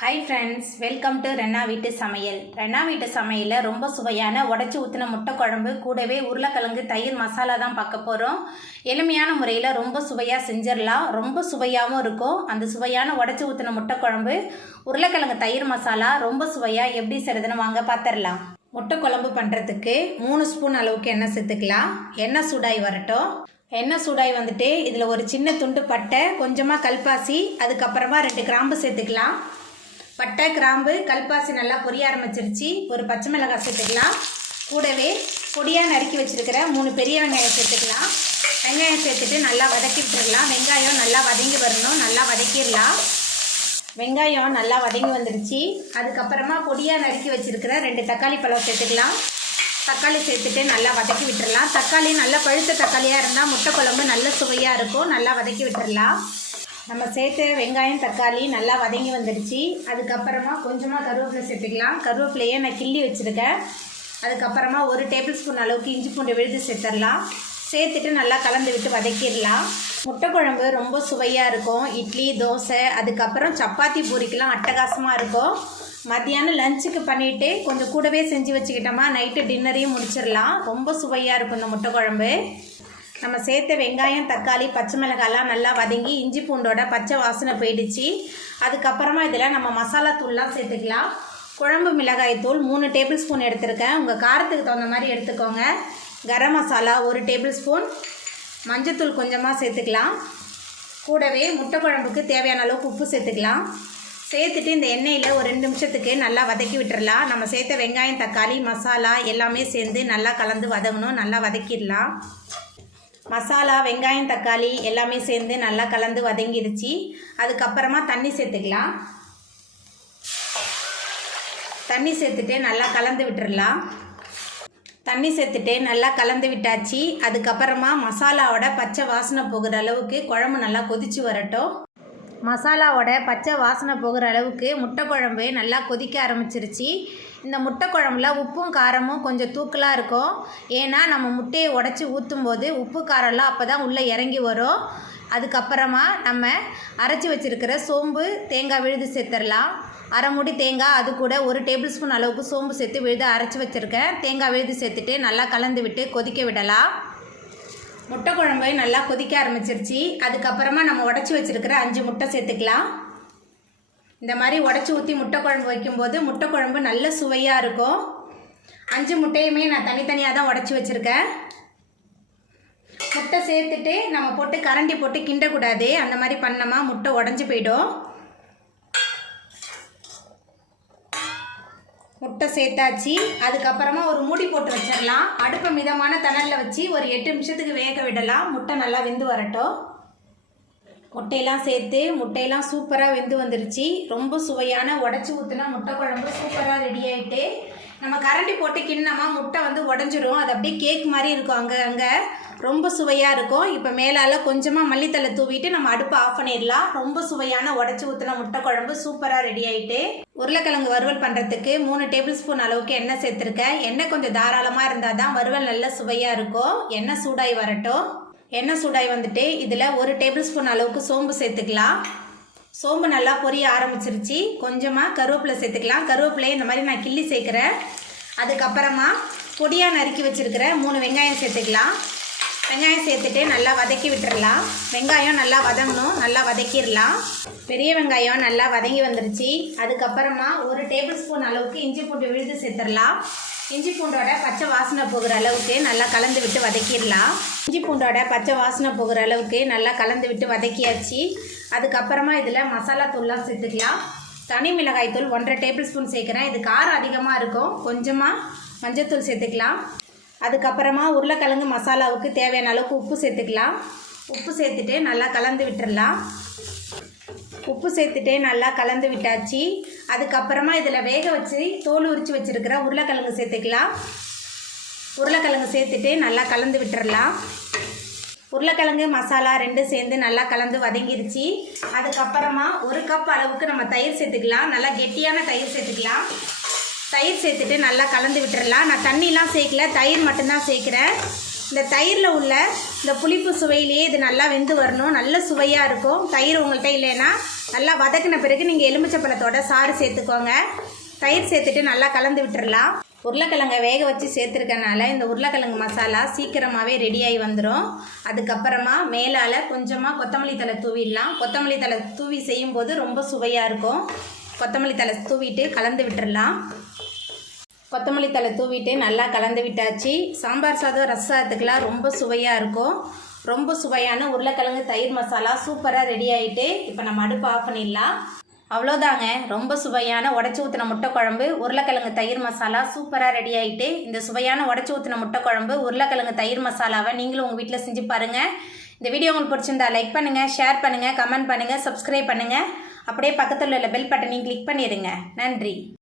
Hi friends, welcome to Renna வீட்டு சமையல். ரென்னா வீட்டு சமையலில் ரொம்ப சுவையான உடச்சி ஊற்றின முட்டை குழம்பு கூடவே உருளைக்கிழங்கு தயிர் மசாலா தான் பார்க்க போகிறோம். எளிமையான முறையில் ரொம்ப சுவையாக செஞ்சிடலாம். ரொம்ப சுவையாகவும் இருக்கும். அந்த சுவையான உடச்சி ஊற்றின முட்டை குழம்பு உருளைக்கிழங்கு தயிர் மசாலா ரொம்ப சுவையாக எப்படி செய்கிறதுன்னு வாங்க பார்த்துடலாம். முட்டை குழம்பு பண்ணுறதுக்கு 3 ஸ்பூன் அளவுக்கு எண்ணெய் சேர்த்துக்கலாம். எண்ணெய் சூடாகி வரட்டும். எண்ணெய் சூடாகி வந்துட்டு இதில் ஒரு சின்ன துண்டு பட்டை, கொஞ்சமாக கல்பாசி, அதுக்கப்புறமா 2 கிராம்பு சேர்த்துக்கலாம். பட்டை, கிராம்பு, கல்பாசி நல்லா பொரிய ஆரம்பிச்சிருச்சு. ஒரு பச்சை மிளகாய் சேர்த்துக்கலாம். கூடவே பொடியாக நறுக்கி வச்சுருக்கிற 3 பெரிய வெங்காயம் சேர்த்துக்கலாம். வெங்காயம் சேர்த்துட்டு நல்லா வதக்கி விட்டுடலாம். வெங்காயம் நல்லா வதங்கி வரணும். நல்லா வதக்கிடலாம். வெங்காயம் நல்லா வதங்கி வந்துடுச்சு. அதுக்கப்புறமா பொடியாக நறுக்கி வச்சுருக்கிற 2 தக்காளி பழம் சேர்த்துக்கலாம். தக்காளி சேர்த்துட்டு நல்லா வதக்கி விட்டுடலாம். தக்காளி நல்லா பழுத்த தக்காளியாக இருந்தால் முட்டை குழம்பு நல்ல சுவையாக இருக்கும். நல்லா வதக்கி விட்டுடலாம். நம்ம சேர்த்த வெங்காயம் தக்காளி நல்லா வதங்கி வந்துடுச்சு. அதுக்கப்புறமா கொஞ்சமாக கருவேப்பிலை சேர்த்துக்கலாம். கருவேப்பிலையை நான் கிள்ளி வச்சுருக்கேன். அதுக்கப்புறமா 1 டேபிள் ஸ்பூன் அளவுக்கு இஞ்சி பூண்டு விழுது சேர்த்துடலாம். சேர்த்துட்டு நல்லா கலந்து விட்டு வதக்கிடலாம். முட்டை குழம்பு ரொம்ப சுவையாக இருக்கும். இட்லி, தோசை, அதுக்கப்புறம் சப்பாத்தி, பூரிக்கெலாம் அட்டகாசமாக இருக்கும். மத்தியானம் லஞ்சுக்கு பண்ணிவிட்டு கொஞ்சம் கூடவே செஞ்சு வச்சுக்கிட்டோமா நைட்டு டின்னரையும் முடிச்சிடலாம். ரொம்ப சுவையாக இருக்கும் இந்த முட்டை குழம்பு. நம்ம சேர்த்த வெங்காயம், தக்காளி, பச்சை மிளகாய்லாம் நல்லா வதங்கி இஞ்சி பூண்டோட பச்சை வாசனை போயிடுச்சு. அதுக்கப்புறமா இதில் நம்ம மசாலா தூள்லாம் சேர்த்துக்கலாம். குழம்பு மிளகாய் தூள் 3 டேபிள் ஸ்பூன் எடுத்திருக்கேன். உங்கள் காரத்துக்கு தகுந்த மாதிரி எடுத்துக்கோங்க. கரம் மசாலா 1 டேபிள் ஸ்பூன், மஞ்சத்தூள் கொஞ்சமாக சேர்த்துக்கலாம். கூடவே முட்டை குழம்புக்கு தேவையான அளவுக்கு உப்பு சேர்த்துக்கலாம். சேர்த்துட்டு இந்த எண்ணெயில் ஒரு 2 நிமிஷத்துக்கு நல்லா வதக்கி விட்டுறலாம். நம்ம சேர்த்த வெங்காயம், தக்காளி, மசாலா எல்லாமே சேர்ந்து நல்லா கலந்து வதங்கணும். நல்லா வதக்கிடலாம். மசாலா, வெங்காயம், தக்காளி எல்லாமே சேர்ந்து நல்லா கலந்து வதங்கிடுச்சு. அதுக்கப்புறமா தண்ணி சேர்த்துக்கலாம். தண்ணி சேர்த்துட்டு நல்லா கலந்து விட்டுறலாம். தண்ணி சேர்த்துட்டு நல்லா கலந்து விட்டாச்சு. அதுக்கப்புறமா மசாலாவோட பச்சை வாசனை போகிற அளவுக்கு குழம்பு நல்லா கொதித்து வரட்டும். மசாலாவோட பச்சை வாசனை போகிற அளவுக்கு முட்டை குழம்பு நல்லா கொதிக்க ஆரம்பிச்சிருச்சு. இந்த முட்டை குழம்புல உப்பும் காரமும் கொஞ்சம் தூக்கலாக இருக்கும். ஏன்னா நம்ம முட்டையை உடச்சி ஊற்றும் போது உப்பு காரம்லாம் அப்போ தான் உள்ளே இறங்கி வரும். அதுக்கப்புறமா நம்ம அரைச்சி வச்சுருக்கிற சோம்பு, தேங்காய் விழுது சேர்த்துடலாம். அரை மூடி தேங்காய், அது கூட 1 டேபிள் ஸ்பூன் அளவுக்கு சோம்பு சேர்த்து விழுது அரைச்சி வச்சுருக்கேன். தேங்காய் விழுது சேர்த்துட்டு நல்லா கலந்து விட்டு கொதிக்க விடலாம். முட்டை குழம்பு நல்லா கொதிக்க ஆரம்பிச்சிருச்சு. அதுக்கப்புறமா நம்ம உடச்சி வச்சுருக்கிற 5 முட்டை சேர்த்துக்கலாம். இந்த மாதிரி உடச்சி ஊற்றி முட்டை குழம்பு வைக்கும்போது முட்டை குழம்பு நல்ல சுவையாக இருக்கும். 5 முட்டையுமே நான் தனித்தனியாக தான் உடச்சி வச்சுருக்கேன். முட்டை சேர்த்துட்டு நம்ம போட்டு கரண்டி போட்டு கிண்டக்கூடாது. அந்த மாதிரி பண்ணோமா முட்டை உடஞ்சி போயிடும். முட்டை சேர்த்தாச்சு. அதுக்கப்புறமா ஒரு மூடி போட்டு வச்சிடலாம். அடுப்பை மிதமான தணலில் வச்சு ஒரு 8 நிமிஷத்துக்கு வேக விடலாம். முட்டை நல்லா வெந்து வரட்டும். முட்டையெல்லாம் சேர்த்து முட்டையெல்லாம் சூப்பராக வெந்து வந்துருச்சு. ரொம்ப சுவையான உடச்சி ஊற்றினா முட்டை குழம்பு சூப்பராக ரெடி ஆகிட்டு, நம்ம கரண்டி போட்டு கிண்ணமா முட்டை வந்து உடஞ்சிரும். அது அப்படியே கேக் மாதிரி இருக்கும். அங்கே ரொம்ப சுவையாக இருக்கும். இப்போ மேலால் கொஞ்சமாக மல்லித்தலை தூவிட்டு நம்ம அடுப்பை ஆஃப் பண்ணிடலாம். ரொம்ப சுவையான உடச்சி ஊற்றின முட்டை குழம்பு சூப்பராக ரெடி ஆகிட்டு. உருளைக்கிழங்கு வறுவல் பண்ணுறதுக்கு 3 டேபிள் ஸ்பூன் அளவுக்கு எண்ணெய் சேர்த்துருக்கேன். எண்ணெய் கொஞ்சம் தாராளமாக இருந்தால் தான் வறுவல் நல்ல சுவையாக இருக்கும். எண்ணெய் சூடாகி வரட்டும். எண்ணெய் சூடாகி வந்துட்டு இதில் 1 டேபிள் ஸ்பூன் அளவுக்கு சோம்பு சேர்த்துக்கலாம். சோம்பு நல்லா பொரிய ஆரம்பிச்சிருச்சு. கொஞ்சமாக கருவேப்பிலை சேர்த்துக்கலாம். கருவேப்பிலையை இந்த மாதிரி நான் கிள்ளி சேர்க்குறேன். அதுக்கப்புறமா பொடியாக நறுக்கி வச்சுருக்கிற 3 வெங்காயம் சேர்த்துக்கலாம். வெங்காயம் சேர்த்துட்டு நல்லா வதக்கி விட்டுறலாம். வெங்காயம் நல்லா வதங்கணும். நல்லா வதக்கிடலாம். பெரிய வெங்காயம் நல்லா வதங்கி வந்துருச்சு. அதுக்கப்புறமா 1 டேபிள் ஸ்பூன் அளவுக்கு இஞ்சி பூண்டு விழுது சேர்த்துடலாம். இஞ்சி பூண்டோட பச்சை வாசனை போகிற அளவுக்கு நல்லா கலந்து விட்டு வதக்கிடலாம். இஞ்சி பூண்டோட பச்சை வாசனை போகிற அளவுக்கு நல்லா கலந்து விட்டு வதக்கியாச்சு. அதுக்கப்புறமா இதில் மசாலா தூள்லாம் சேர்த்துக்கலாம். தனி மிளகாய் தூள் 1.5 டேபிள் ஸ்பூன் சேர்க்குறேன். இது காரம் அதிகமாக இருக்கும். கொஞ்சமாக மஞ்சத்தூள் சேர்த்துக்கலாம். அதுக்கப்புறமா உருளைக்கிழங்கு மசாலாவுக்கு தேவையான அளவுக்கு உப்பு சேர்த்துக்கலாம். உப்பு சேர்த்துட்டு நல்லா கலந்து விட்டுடலாம். உப்பு சேர்த்துட்டு நல்லா கலந்து விட்டாச்சு. அதுக்கப்புறமா இதில் வேக வச்சு தோல் உரித்து வச்சுருக்கிற உருளைக்கிழங்கு சேர்த்துக்கலாம். உருளைக்கிழங்கு சேர்த்துட்டு நல்லா கலந்து விட்டுறலாம். உருளைக்கிழங்கு மசாலா 2 சேர்ந்து நல்லா கலந்து வதங்கிருச்சு. அதுக்கப்புறமா 1 கப் அளவுக்கு நம்ம தயிர் சேர்த்துக்கலாம். நல்லா கெட்டியான தயிர் சேர்த்துக்கலாம். தயிர் சேர்த்துட்டு நல்லா கலந்து விட்டுறலாம். நான் தண்ணிலாம் சேர்க்கல, தயிர் மட்டும்தான் சேர்க்குறேன். இந்த தயிரில் உள்ள இந்த புளிப்பு சுவையிலேயே இது நல்லா வெந்து வரணும். நல்ல சுவையாக இருக்கும். தயிர் உங்கள்கிட்ட இல்லைன்னா நல்லா வதக்கின பிறகு நீங்கள் எலுமிச்சப்பழத்தோட சாறு சேர்த்துக்கோங்க. தயிர் சேர்த்துட்டு நல்லா கலந்து விட்டுடலாம். உருளைக்கிழங்கை வேக வச்சு சேர்த்துருக்கனால இந்த உருளைக்கிழங்கு மசாலா சீக்கிரமாகவே ரெடியாகி வந்துடும். அதுக்கப்புறமா மேலால் கொஞ்சமாக கொத்தமல்லி தழை தூவிடலாம். கொத்தமல்லி தழை தூவி செய்யும்போது ரொம்ப சுவையாக இருக்கும். கொத்தமல்லி தழை தூவிட்டு கலந்து விட்டுடலாம். கொத்தமல்லி தழை தூவிட்டு நல்லா கலந்து விட்டாச்சு. சாம்பார் சாதம் ரசத்துக்கெலாம் ரொம்ப சுவையாக இருக்கும். ரொம்ப சுவையான உருளைக்கிழங்கு தயிர் மசாலா சூப்பராக ரெடி ஆகிட்டு இப்போ நம்ம அடுப்பு ஆஃப் பண்ணிடலாம். அவ்வளோதாங்க, ரொம்ப சுவையான உடச்சி ஊற்றின முட்டை குழம்பு உருளைக்கிழங்கு தயிர் மசாலா சூப்பராக ரெடி ஆகிட்டு. இந்த சுவையான உடச்சி ஊற்றின முட்டை குழம்பு உருளைக்கிழங்கு தயிர் மசாலாவை நீங்களும் உங்கள் வீட்டில் செஞ்சு பாருங்கள். இந்த வீடியோ உங்களுக்கு பிடிச்சிருந்தா லைக் பண்ணுங்கள், ஷேர் பண்ணுங்கள், கமெண்ட் பண்ணுங்கள், சப்ஸ்கிரைப் பண்ணுங்கள். அப்படியே பக்கத்தில் உள்ள பெல் பட்டனையும் கிளிக் பண்ணிடுங்க. நன்றி.